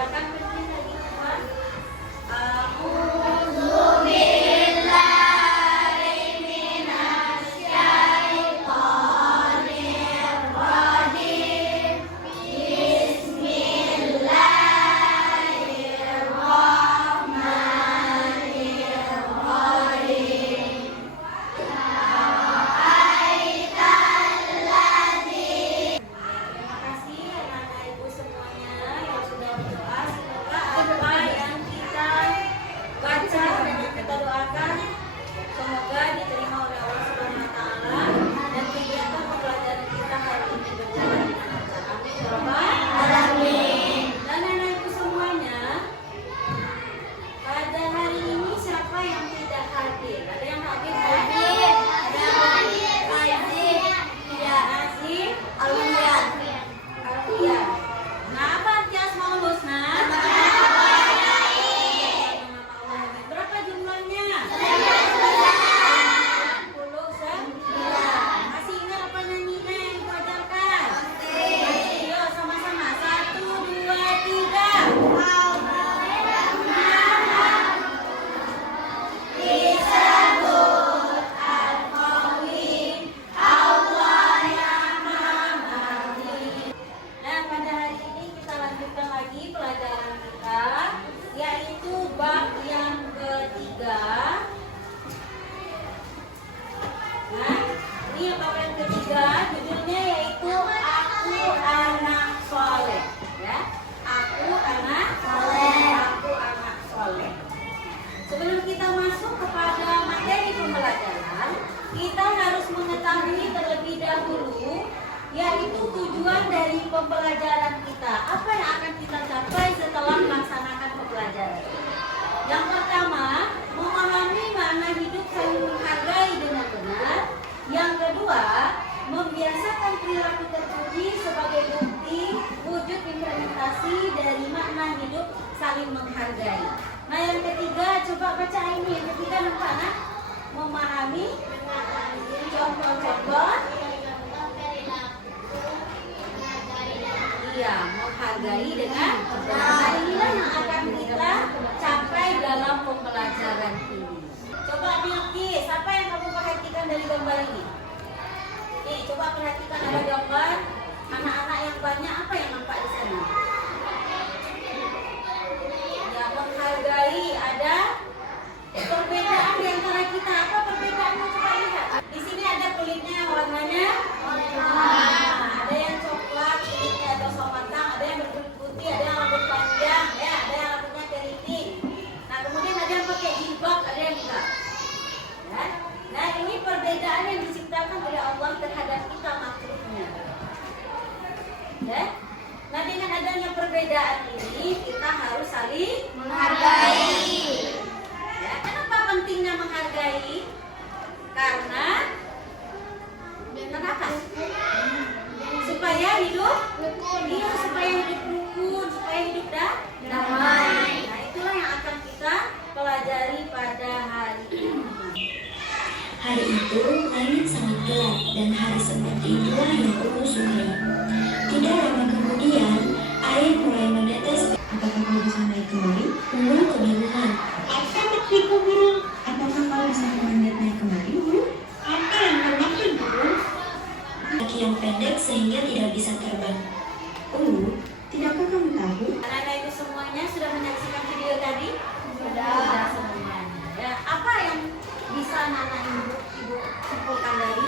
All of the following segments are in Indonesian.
Silakan berhenti lagi teman. Aku judulnya yaitu Aku Anak Soleh, ya. Aku anak soleh. Sebelum kita masuk kepada materi pembelajaran, kita harus mengetahui terlebih dahulu yaitu tujuan dari pembelajaran kita. Apa yang akan kita capai setelah melaksanakan pembelajaran? Yang pertama, memahami makna hidup saling menghargai dengan benar. Yang kedua, membiasakan perilaku terpuji sebagai bukti wujud implementasi dari makna hidup saling menghargai. Nah, yang ketiga, coba baca ini. Yang ketiga nampak nak? Memahami contoh-contoh. Iya, menghargai dengan benar. Inilah yang akan kita capai dalam pembelajaran ini. Coba Bilki, siapa yang kamu perhatikan dari gambar ini? Oke, coba perhatikan ada gambar anak-anak yang banyak, apa yang nampak di sana? Ya, menghargai, ada perbedaan di antara kita. Apa perbedaannya? Coba lihat. Di sini ada kulitnya yang warnanya ada yang coklat, kulitnya ada matang, ada yang berkulit putih, ada yang rambut panjang, ya, ada yang rambutnya keriting. Nah, kemudian ada yang pakai jilbab, ada yang enggak. Ya. Nah, ini perbedaan yang diciptakan oleh Allah terhadap kita makhluknya. Ya. Nah, dengan adanya perbedaan ini kita harus saling menghargai. Ya, kenapa pentingnya menghargai? Karena kenapa? Supaya hidup supaya hidup rukun, supaya hidup damai. Nah, itulah yang akan kita pelajari pada hari ini. Hari itu langit sangat gelap dan hari seperti itulah yang Allah sukai. Tidak lama kemudian air mulai menetes. Apakah kau bisa naik kemari? Guru kebingungan. Apa maksudku, Guru? Apakah kau bisa memanjat naik kemari, Guru? Apa yang kau maksud, Guru? Kaki yang pendek sehingga tidak bisa terbang. Guru, tidakkah kamu tahu? Anak-anak itu semuanya sudah menyaksikan video tadi? Sudah semuanya. Ya, apa yang bisa anak-anak ibu simpulkan dari?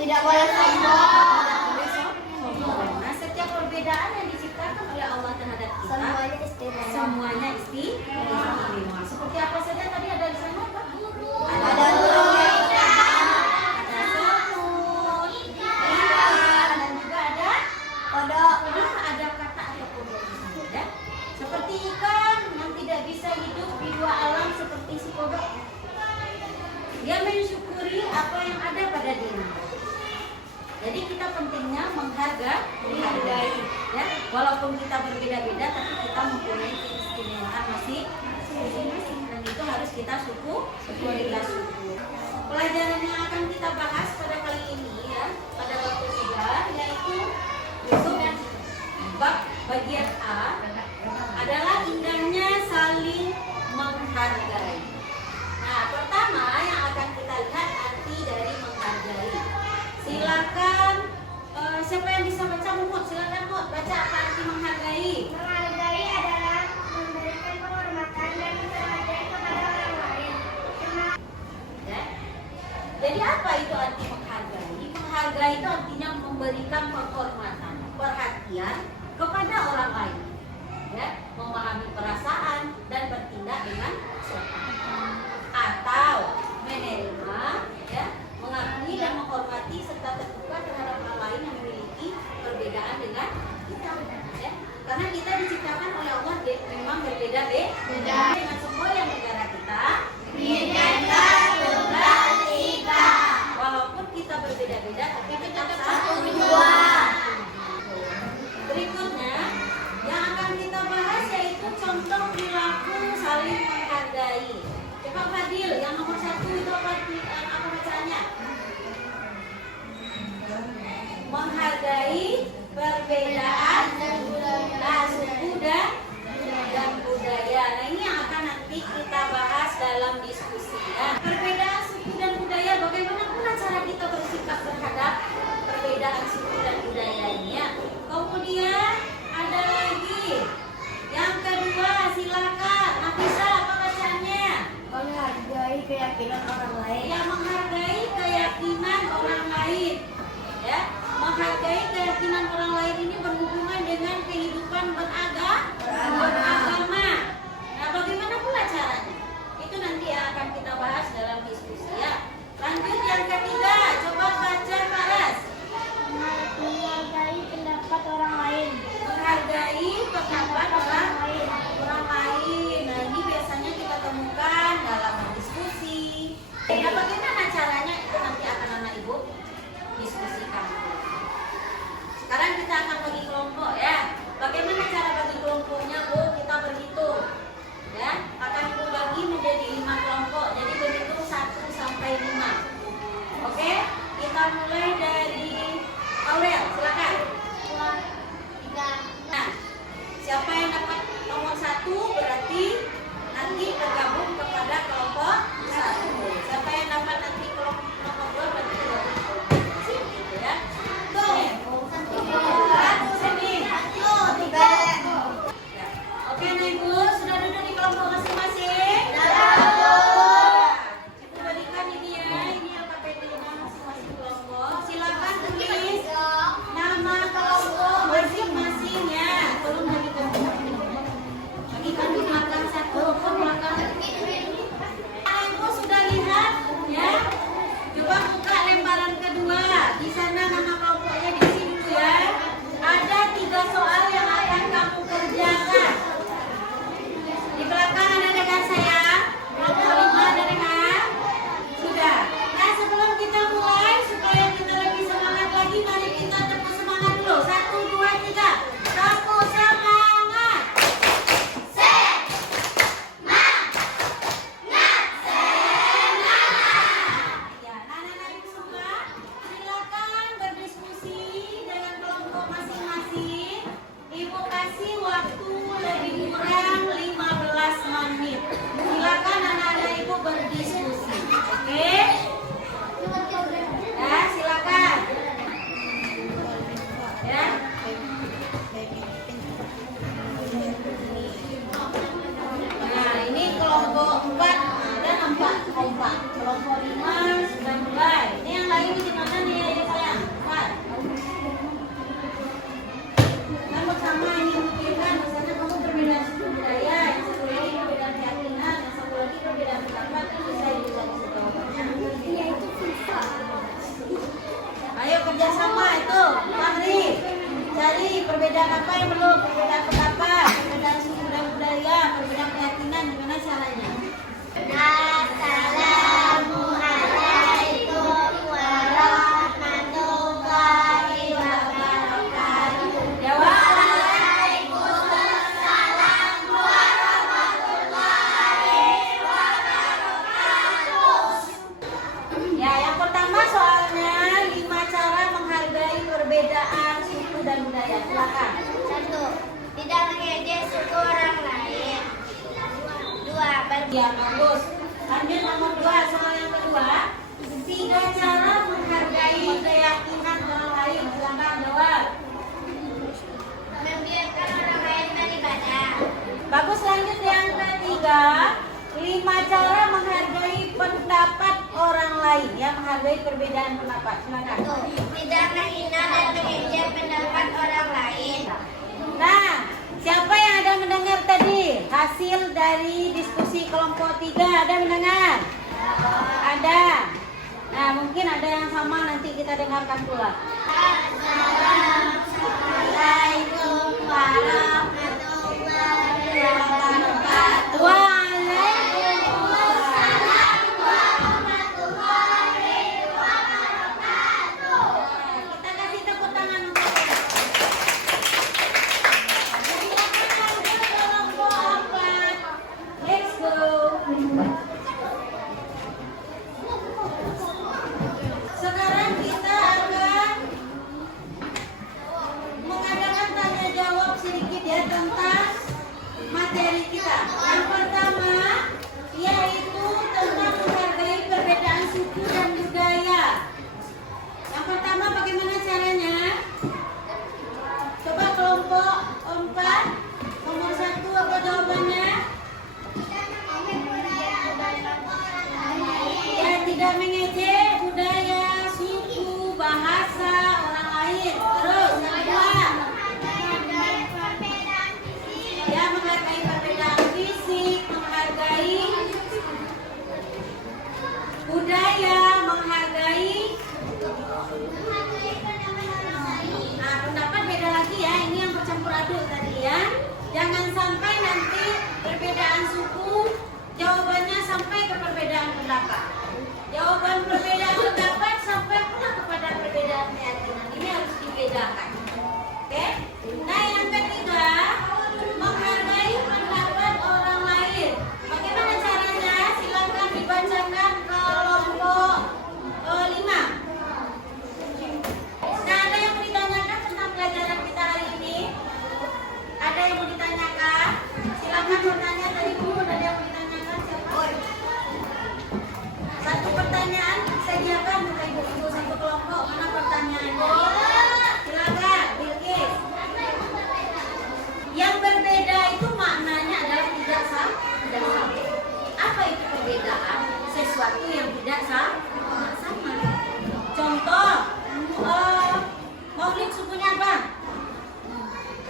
Tidak boleh sombong. Nah, setiap perbedaan yang diciptakan oleh Allah terhadap kita, semuanya istimewa. Seperti apa saja tadi ada di sana, Pak? Ada burung, ada semut, ikan, dan juga ada kodok. Ada kata atau kodok di sana, ya. Seperti ikan yang tidak bisa hidup di dua alam seperti si kodok. Dia mensyukuri apa yang ada pada dirinya. Jadi kita pentingnya menghargai, ya. Walaupun kita berbeda-beda, tapi kita mempunyai keistimewaan masing-masing, dan itu harus kita syukuri. Pelajaran yang akan kita bahas pada kali ini, ya, pada bab ketiga, yaitu bab Bagian A adalah indahnya saling menghargai. Nah, pertama yang akan kita lihat arti dari menghargai. Silakan siapa yang bisa baca Mut? Silakan Mut, baca apa arti menghargai. Menghargai adalah memberikan penghormatan dan menghargai kepada orang lain. Ya. Jadi apa itu arti menghargai? Menghargai itu artinya memberikan penghormatan, perhatian kepada orang lain, ya, memahami perasaan dan bertindak dengan sopan, atau menerima, ya, mengakui dan menghormati serta terbuka terhadap orang lain yang memiliki perbedaan dengan kita, ya. Karena kita diciptakan oleh Allah memang berbeda-beda dengan semua yang negara kita. Walaupun kita berbeda-beda, tapi tetap satu dua. Berikutnya yang akan kita bahas yaitu contoh perilaku saling menghargai. Coba Fadil, yang nomor 1 itu apa bacaannya? Menghargai perbedaan suku dan budaya. Nah, ini yang akan nanti kita bahas dalam diskusi, ya. Perbedaan suku dan budaya, bagaimana pula cara kita bersikap terhadap perbedaan suku dan budaya ini, ya. Kemudian ada lagi yang kedua, silakan Nafisa, apa bacaannya? Menghargai keyakinan orang lain. Ya, menghargai keyakinan orang lain, ya. Menghargai keyakinan orang lain ini berhubungan dengan kehidupan beragama. Nah, bagaimana pula caranya? Itu nanti akan kita bahas dalam diskusi, ya. Lanjut yang ketiga, coba baca Faras. Menghargai pendapat orang lain. Menghargai pendapat orang lain. Nah, ini biasanya kita temukan dalam diskusi. Nah, bagaimana caranya? Itu nanti akan anak ibu diskusikan. Sekarang kita akan bagi kelompok, ya. Bagaimana cara bagi kelompoknya, Bu? Kita berhitung, ya. Akan ibu bagi menjadi 5 kelompok. Jadi berhitung 1 sampai 5. Oke? Kita mulai dari Aurel, silakan. 2, 3. Nah, siapa yang dapat nomor 1 berarti nanti bergabung kepada kelompok 1. Siapa yang dapat nanti kelompok nomor 2 berarti bergabung ke kelompok 1, ya. Tuh. Sini. Ya. Oke, Nih, Ibu, sudah duduk di kelompok masing-masing? Ibu berikan ini, ya. Ini LKPD-nya masing-masing kelompok. Silakan tulis nama kelompok masing-masing, ya. Tolong bagikan di belakang satu, ke belakang. Ibu sudah lihat, ya. Coba buka lembaran kedua. Di sana nama kelompoknya diisi dulu, ya. Ada 3 soal yang akan kamu kerjakan. Di belakang ada dengan saya. Kelompok 5 ada dengan sudah. Nah, sebelum kita mulai supaya kita lebih semangat lagi, mari kita tepuk semangat dulu. 1, 2, 3. Tepuk semangat. Ya, anak-anak ibu semua, silakan berdiskusi dengan kelompok masing-masing. Ibu kasih waktu lebih kurang 15 menit. Silakan anak-anak ibu berdiskusi. Oke? Ya, silakan. Ya. Nah, ini kelompok 4 ada 4 kelompok. Kelompok 5 sudah mulai. Ini yang lain di mana nih, ya sayang? 4. Kamu sama ini mungkin misalnya kamu perbedaan suku budaya, yang satu lagi perbedaan keyakinan, yang satu lagi perbedaan pendapat, kan bisa juga di situ. Ayo kerjasama itu, Fahri. Cari perbedaan apa yang belum, perbedaan pendapat, perbedaan suku dan budaya, perbedaan keyakinan, gimana caranya? Assalamualaikum warahmatullahi wabarakatuh. Jawab. Ya, yang pertama soalnya 5 cara menghargai perbedaan suku dan budaya. Silakan. 1. Ya, bagus. Lanjut nomor 2, soal yang kedua. 3 cara menghargai keyakinan orang lain. Silakan jawab. Membiarkan orang lain beribadah. Bagus, lanjut yang ketiga. 5 cara menghargai pendapat orang lain. Ya, menghargai perbedaan pendapat. Silakan. Tidak menghina dan mengejek pendapat orang lain. Nah, siapa yang ada mendengar tadi hasil dari diskusi kelompok 3? Ada mendengar? Ada. Nah, mungkin ada yang sama, nanti kita dengarkan pula. Assalamualaikum warahmatullahi wabarakatuh. Waalaikumsalam warahmatullahi wabarakatuh. Kita kasih tepuk tangan untuk mereka. Silakan lanjut kelompok 4. Let's go. Sekarang kita akan mengadakan tanya jawab sedikit ya tentang materi kita. Yang pertama yaitu tentang menghargai perbedaan suku dan budaya. Yang pertama bagaimana caranya? Coba kelompok 4 nomor 1 apa jawabannya? Ya, tidak mengejek budaya, suku, bahasa orang lain. Terus yang kedua, ya menghargai perbedaan fisik, menghargai budaya, menghargai. Nah, pendapat beda lagi ya. Ini yang bercampur aduk tadi ya. Jangan sampai nanti perbedaan suku jawabannya sampai ke perbedaan pendapat. Jawaban perbedaan pendapat sampai pula kepada perbedaan keyakinan. Ini harus dibedakan. Oke? Nah, yang ketiga, menghargai pendapat orang lain. Bagaimana caranya? Silakan dibacakan kelompok 5. Nah, ada yang mau ditanyakan tentang pelajaran kita hari ini? Ada yang mau ditanyakan? Silakan bertanya tadi dulu. Ada yang mau ditanyakan? Siapa? Satu pertanyaan sediakan untuk ibu-ibu satu kelompok. Mana pertanyaannya? Silakan, Bilkis. Yang berbeda itu maknanya adalah tidak sama. Apa itu perbedaan? Sesuatu yang tidak sama. Contoh, Maulid sukunya apa?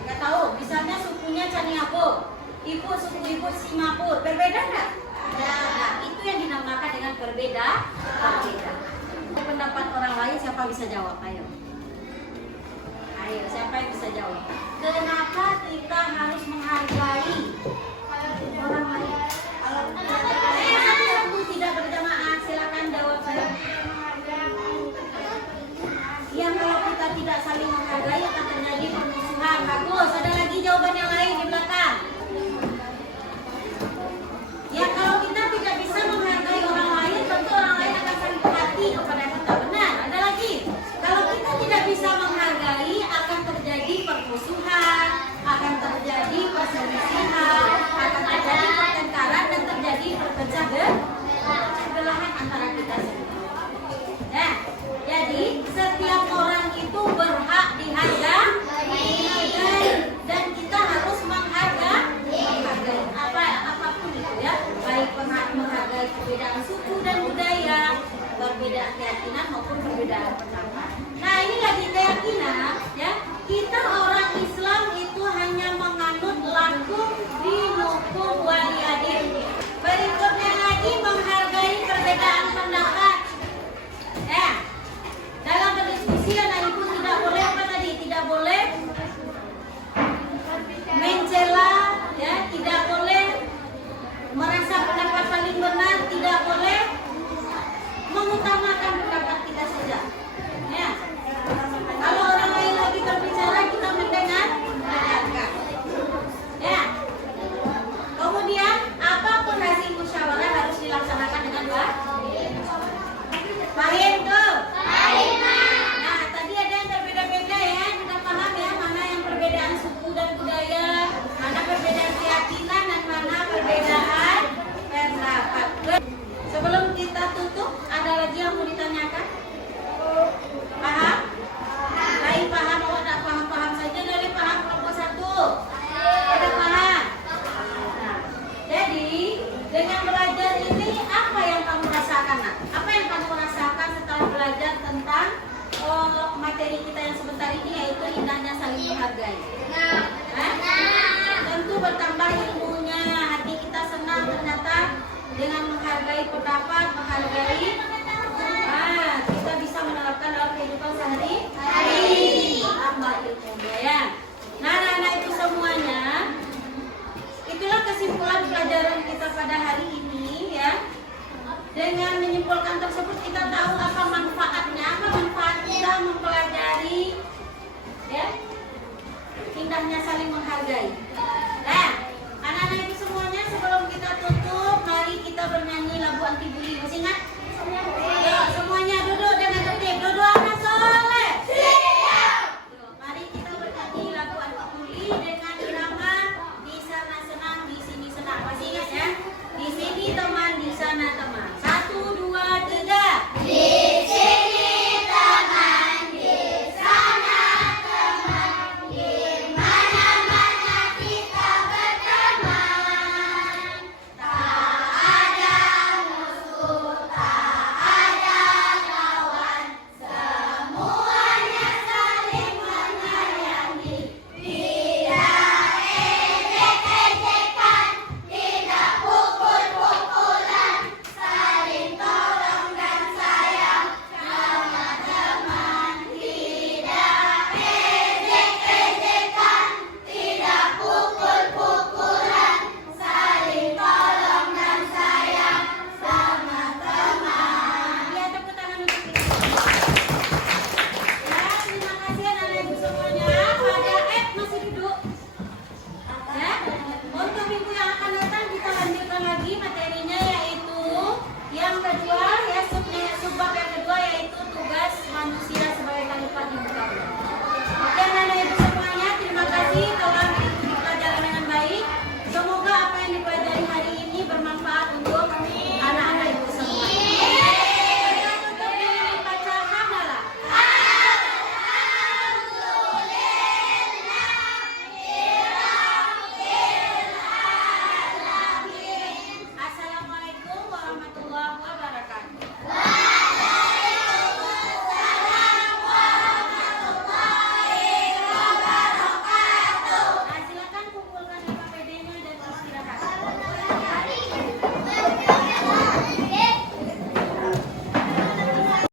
Nggak tahu. Misalnya sukunya Caniago, suku ibu Singapura. Berbeda nggak? Nah, itu yang dinamakan dengan berbeda. Pendapat orang lain siapa bisa jawab? Ayo, siapa yang bisa jawab? Kenapa kita harus menghargai orang lain? Satu tidak berjamaah, silakan jawab saya. Yang kalau kita tidak saling menghargai akan terjadi permusuhan. Bagus. Ada lagi jawaban yang lain di belakang. Ya, kalau kita tidak bisa menghargai orang lain, tentu orang lain akan sakit hati kepada kita. Benar. Ada lagi. Kalau kita tidak bisa menghargai, akan terjadi permusuhan, akan menghargai. Kita bisa menerapkan dalam kehidupan sehari-hari. Tambah ilmunya ya. Nah, anak-anak itu semuanya, itulah kesimpulan pelajaran kita pada hari ini ya. Dengan menyimpulkan tersebut kita tahu apa manfaatnya, apa manfaat kita mempelajari ya. Indahnya saling menghargai. Nah, anak-anak itu semuanya sebelum kita tutup, mari kita bernyanyi lagu anti bully. Masih ingat?